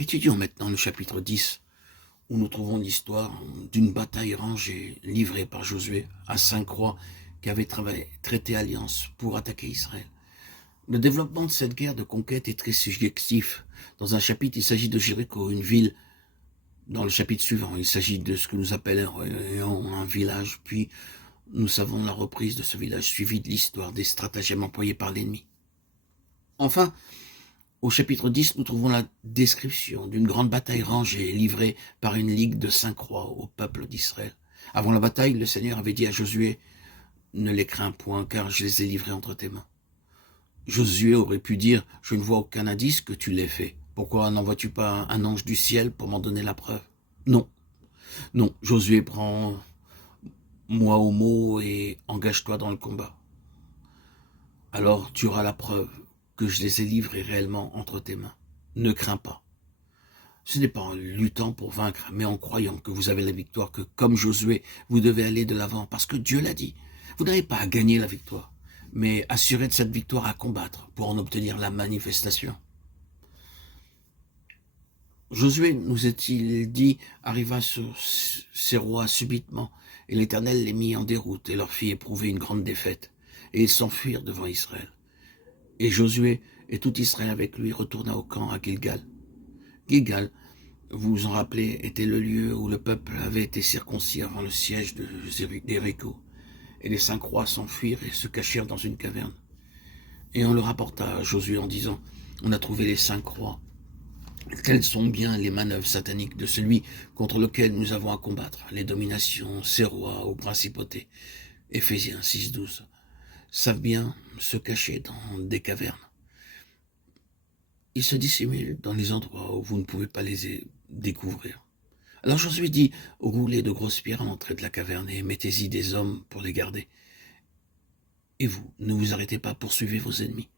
Étudions maintenant le chapitre 10, où nous trouvons l'histoire d'une bataille rangée livrée par Josué à 5 rois qui avaient traité alliance pour attaquer Israël. Le développement de cette guerre de conquête est très subjectif. Dans un chapitre, il s'agit de Jéricho, une ville. Dans le chapitre suivant, il s'agit de ce que nous appellerions un village. Puis, nous savons la reprise de ce village, suivie de l'histoire des stratagèmes employés par l'ennemi. Enfin, au chapitre 10, nous trouvons la description d'une grande bataille rangée livrée par une ligue de 5 rois au peuple d'Israël. Avant la bataille, le Seigneur avait dit à Josué « Ne les crains point, car je les ai livrés entre tes mains. » Josué aurait pu dire « Je ne vois aucun indice que tu l'aies fait. Pourquoi n'envoies-tu pas un ange du ciel pour m'en donner la preuve ?» Non, non, Josué prend moi au mot et engage-toi dans le combat. Alors tu auras la preuve que je les ai livrés réellement entre tes mains. Ne crains pas. Ce n'est pas en luttant pour vaincre, mais en croyant que vous avez la victoire, que comme Josué, vous devez aller de l'avant, parce que Dieu l'a dit. Vous n'avez pas à gagner la victoire, mais assurer de cette victoire à combattre pour en obtenir la manifestation. Josué, nous est-il dit, arriva sur ces rois subitement, et l'Éternel les mit en déroute et leur fit éprouver une grande défaite, et ils s'enfuirent devant Israël. Et Josué et tout Israël avec lui retourna au camp à Gilgal. Gilgal, vous vous en rappelez, était le lieu où le peuple avait été circoncis avant le siège d'Éricho. Et les 5 rois s'enfuirent et se cachèrent dans une caverne. Et on le rapporta à Josué en disant, on a trouvé les 5 rois. Quelles sont bien les manœuvres sataniques de celui contre lequel nous avons à combattre, les dominations, ces rois ou principautés. Éphésiens 6:12. Savent bien se cacher dans des cavernes. Ils se dissimulent dans les endroits où vous ne pouvez pas les découvrir. Alors Josué dit, roulez de grosses pierres à l'entrée de la caverne et mettez-y des hommes pour les garder. Et vous, ne vous arrêtez pas, poursuivez vos ennemis.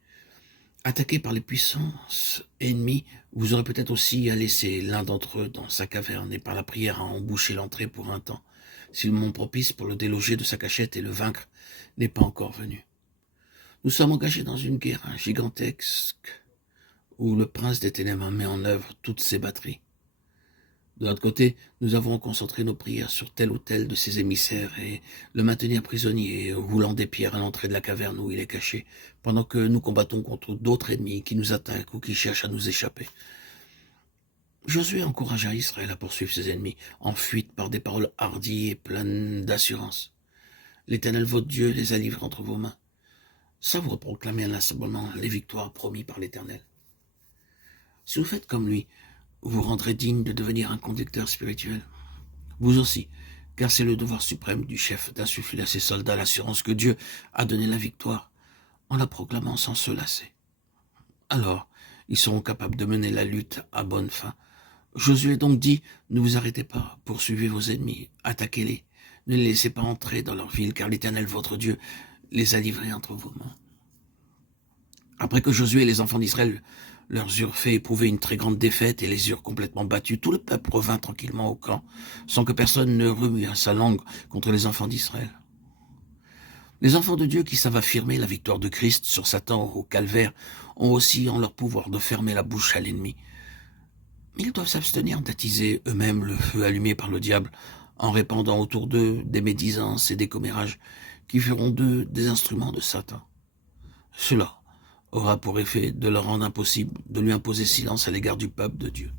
Attaqués par les puissances ennemies, vous aurez peut-être aussi à laisser l'un d'entre eux dans sa caverne et par la prière à emboucher l'entrée pour un temps, si le moment propice pour le déloger de sa cachette et le vaincre n'est pas encore venu. Nous sommes engagés dans une guerre gigantesque où le prince des ténèbres met en œuvre toutes ses batteries. De l'autre côté, nous avons concentré nos prières sur tel ou tel de ses émissaires et le maintenir prisonnier, roulant des pierres à l'entrée de la caverne où il est caché, pendant que nous combattons contre d'autres ennemis qui nous attaquent ou qui cherchent à nous échapper. Josué encouragea Israël à poursuivre ses ennemis, en fuite par des paroles hardies et pleines d'assurance. L'Éternel votre Dieu les a livrés entre vos mains. Ça vous proclamez inlassablement les victoires promises par l'Éternel. Si vous faites comme lui, vous rendrez digne de devenir un conducteur spirituel. Vous aussi, car c'est le devoir suprême du chef d'insuffler à ses soldats l'assurance que Dieu a donné la victoire, en la proclamant sans se lasser. Alors, ils seront capables de mener la lutte à bonne fin. Josué donc dit, ne vous arrêtez pas, poursuivez vos ennemis, attaquez-les, ne les laissez pas entrer dans leur ville, car l'Éternel votre Dieu les a livrés entre vos mains. Après que Josué et les enfants d'Israël leur eurent fait éprouver une très grande défaite et les eurent complètement battus, tout le peuple revint tranquillement au camp, sans que personne ne remuât sa langue contre les enfants d'Israël. Les enfants de Dieu qui savent affirmer la victoire de Christ sur Satan au calvaire ont aussi en leur pouvoir de fermer la bouche à l'ennemi. Mais ils doivent s'abstenir d'attiser eux-mêmes le feu allumé par le diable en répandant autour d'eux des médisances et des commérages qui feront d'eux des instruments de Satan. Cela aura pour effet de leur rendre impossible de lui imposer silence à l'égard du peuple de Dieu.